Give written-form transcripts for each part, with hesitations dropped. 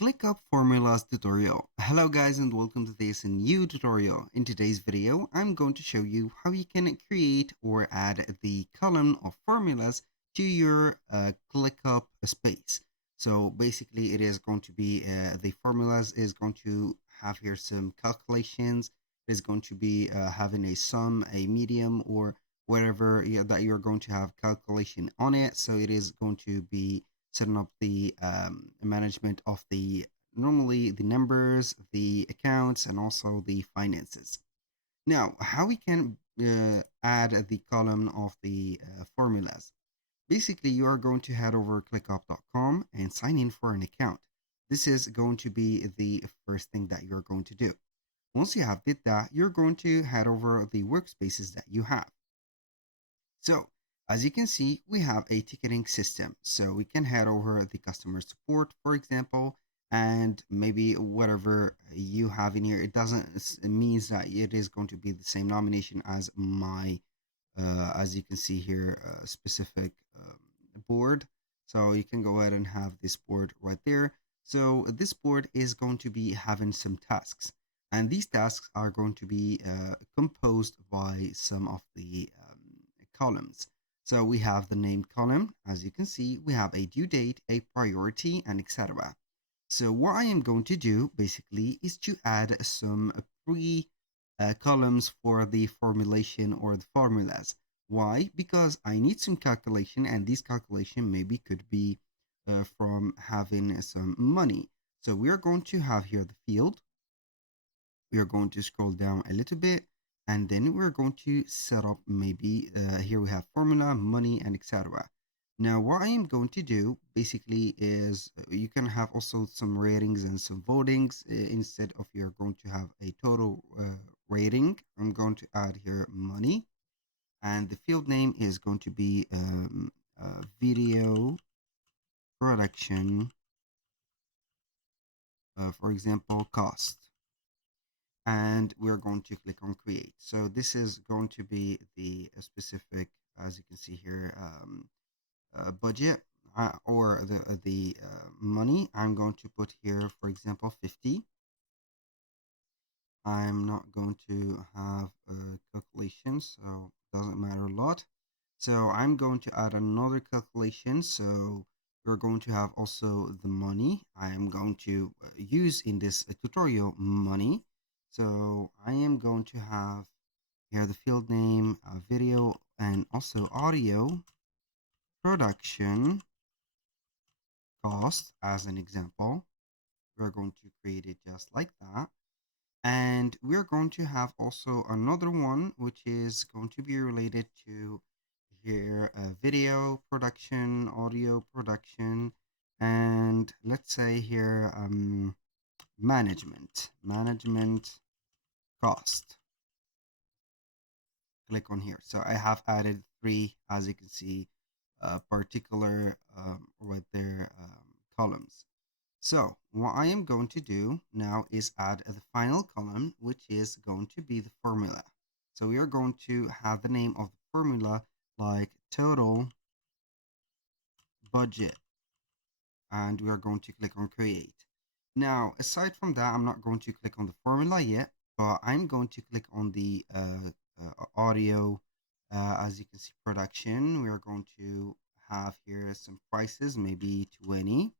Clickup formulas tutorial. Hello guys and welcome to this new tutorial. In today's video, I'm going to show you how you can create or add the column of formulas to your Clickup space. So basically it is going to be the formulas is going to have here some calculations. It is going to be having a sum, a medium, or whatever that you're going to have calculation on it. So it is going to be setting up the management of the normally the numbers, the accounts, and also the finances. Now, how we can add the column of the formulas. Basically, you are going to head over clickup.com and sign in for an account. This is going to be the first thing that you're going to do. Once you have did that, you're going to head over the workspaces that you have. So as you can see, we have a ticketing system. So we can head over the customer support, for example, and maybe whatever you have in here. It means that it is going to be the same nomination as my, as you can see here, specific board. So you can go ahead and have this board right there. So this board is going to be having some tasks. And these tasks are going to be composed by some of the columns. So we have the name column. As you can see, we have a due date, a priority, and etc. So what I am going to do basically is to add some pre columns for the formulation or the formulas. Why? Because I need some calculation, and this calculation maybe could be from having some money. So we are going to have here the field. We are going to scroll down a little bit, and then we're going to set up maybe here we have formula, money, and etc. Now what I am going to do basically is you can have also some ratings and some votings. Instead of you're going to have a total rating, I'm going to add here money, and the field name is going to be video production, for example, cost, and we're going to click on create. So this is going to be the specific, as you can see here, budget or the money. I'm going to put here, for example, 50. I'm not going to have a calculation, so it doesn't matter a lot. So I'm going to add another calculation. So we're going to have also the money. I am going to use in this tutorial money. So I am going to have here the field name, video, and also audio production cost as an example. We're going to create it just like that. And we're going to have also another one, which is going to be related to here video production, audio production, and let's say here management cost. Click on here. So I have added three, as you can see, particular right there columns. So what I am going to do now is add the final column, which is going to be the formula. So we are going to have the name of the formula like total budget, and we are going to click on create. Now, aside from that, I'm not going to click on the formula yet, but I'm going to click on the audio. As you can see, production. We are going to have here some prices, maybe 20.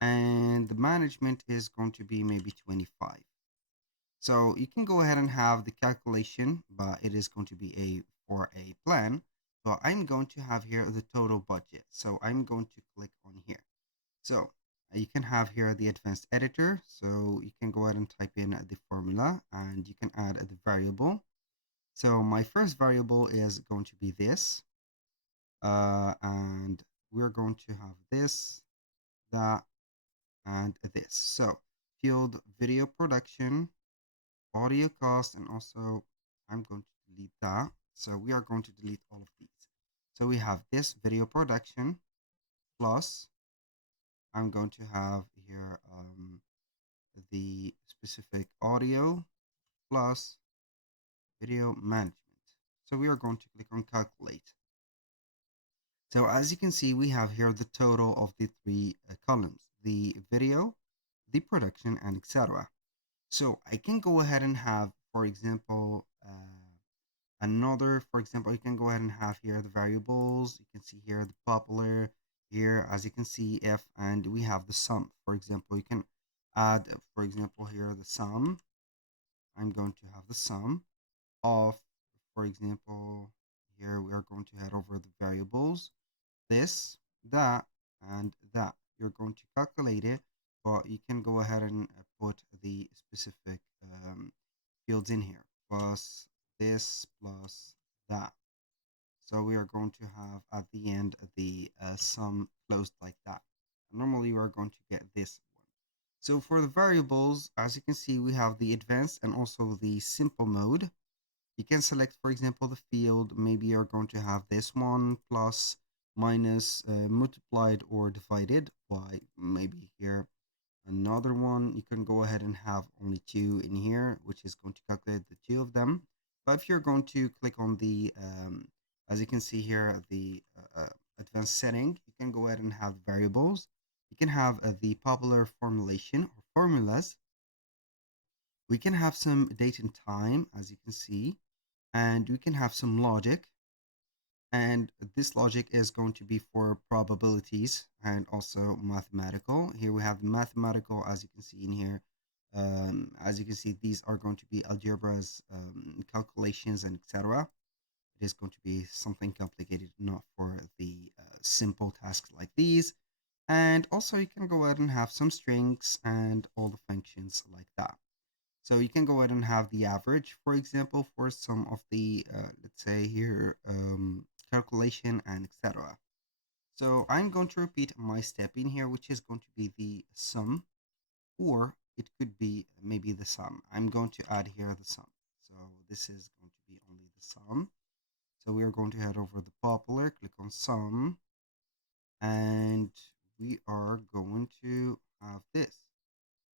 And the management is going to be maybe 25. So you can go ahead and have the calculation, but it is going to be for a plan. So I'm going to have here the total budget. So I'm going to click on here. So you can have here the advanced editor. So you can go ahead and type in the formula, and you can add the variable. So my first variable is going to be this. And we're going to have this, that, and this. So field video production, audio cost, and also I'm going to delete that. So we are going to delete all of these. So we have this video production plus I'm going to have here the specific audio plus video management. So we are going to click on calculate. So as you can see, we have here the total of the three columns, the video, the production, and etc. So I can go ahead and have, for example, another, for example, you can go ahead and have here the variables. You can see here the popular here, as you can see, if, and we have the sum. For example, you can add, for example, here the sum. I'm going to have the sum of, for example, here we are going to head over the variables, this, that, and that. You're going to calculate it, but you can go ahead and put the specific fields in here, plus this, plus that. So we are going to have at the end the sum closed like that. Normally we are going to get this one. So for the variables, as you can see, we have the advanced and also the simple mode. You can select, for example, the field. Maybe you're going to have this one plus, minus, multiplied or divided by, maybe here another one. You can go ahead and have only two in here, which is going to calculate the two of them. But if you're going to click on the, as you can see here, the advanced setting, you can go ahead and have variables. You can have the popular formulation or formulas. We can have some date and time, as you can see, and we can have some logic. And this logic is going to be for probabilities and also mathematical. Here we have mathematical, as you can see in here. As you can see, these are going to be algebras, calculations, and etc. It is going to be something complicated, not for the simple tasks like these. And also you can go ahead and have some strings and all the functions like that. So you can go ahead and have the average, for example, for some of the, let's say here, calculation and etc. So I'm going to repeat my step in here, which is going to be the sum, or it could be maybe the sum. I'm going to add here the sum. So this is going to be only the sum. So we are going to head over the popular, click on sum, and we are going to have this.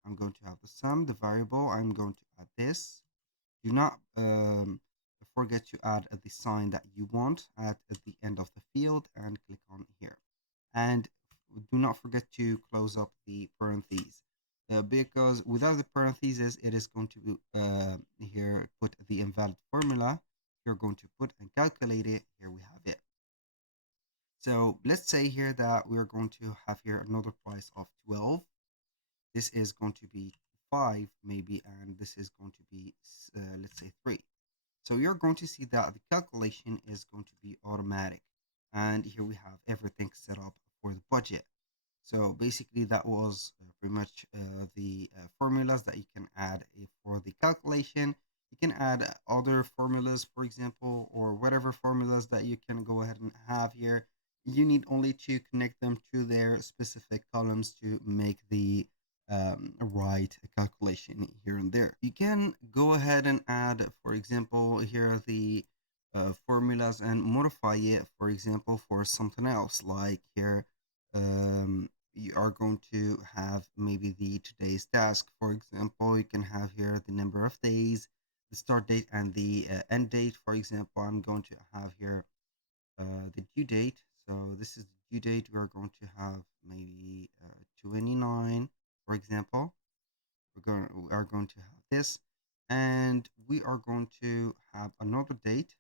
I'm going to have the sum, the variable. I'm going to add this. Do not forget to add the sign that you want at the end of the field and click on here. And do not forget to close up the parentheses. Because without the parentheses, it is going to here put the invalid formula. You're going to put and calculate it. Here we have it. So let's say here that we're going to have here another price of 12. This is going to be 5 maybe, and this is going to be, let's say 3. So you're going to see that the calculation is going to be automatic. And here we have everything set up for the budget. So basically that was pretty much the formulas that you can add for the calculation. You can add other formulas, for example, or whatever formulas that you can go ahead and have here. You need only to connect them to their specific columns to make the right calculation here and there. You can go ahead and add, for example, here are the formulas and modify it, for example, for something else. Like here, you are going to have maybe the today's task. For example, you can have here the number of days, the start date, and the end date. For example, I'm going to have here the due date. So this is the due date. We are going to have maybe 29, for example. We are going to have this, and we are going to have another date,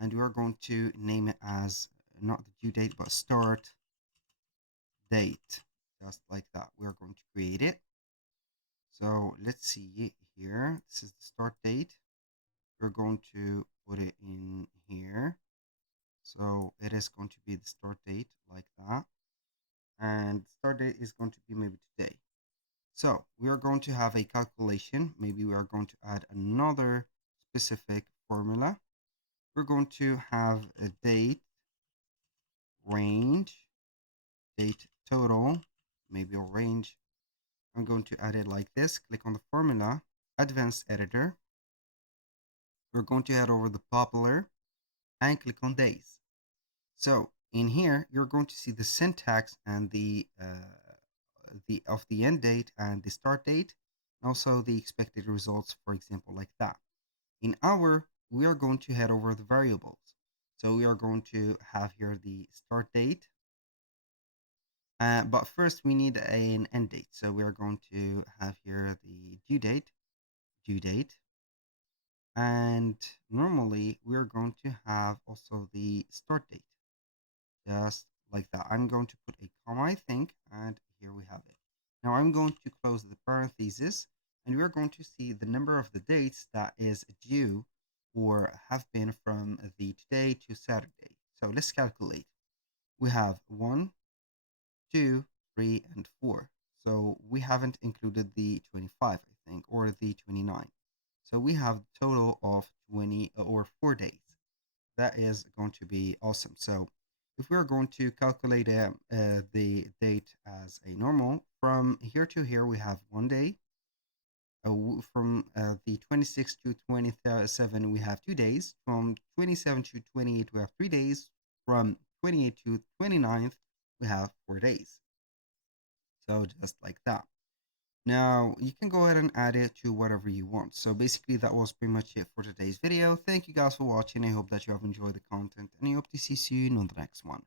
and we are going to name it as not the due date but start date, just like that. We are going to create it. So let's see here. This is the start date. We're going to put it in here. So it is going to be the start date like that. And start date is going to be maybe today. So we are going to have a calculation. Maybe we are going to add another specific formula. We're going to have a date, range, date total, maybe a range. I'm going to add it like this. Click on the formula, advanced editor. We're going to head over the popular and click on days. So in here, you're going to see the syntax and the of the end date and the start date, and also the expected results, for example, like that. In our, we are going to head over the variables. So we are going to have here the start date, But first we need an end date. So we are going to have here the due date, and normally we are going to have also the start date, just like that. I'm going to put a comma, I think, and here we have it. Now I'm going to close the parentheses, and we're going to see the number of the dates that is due or have been from the today to Saturday. So let's calculate. We have 1, 2, 3, and 4. So we haven't included the 25, I think, or the 29. So we have a total of 20 or 4 days. That is going to be awesome. So if we're going to calculate the date as a normal, from here to here, we have 1 day. From the 26th to 27, we have 2 days. From 27 to 28, we have 3 days. From 28 to 29th, we have 4 days. So just like that. Now, you can go ahead and add it to whatever you want. So basically, that was pretty much it for today's video. Thank you guys for watching. I hope that you have enjoyed the content, and I hope to see you soon on the next one.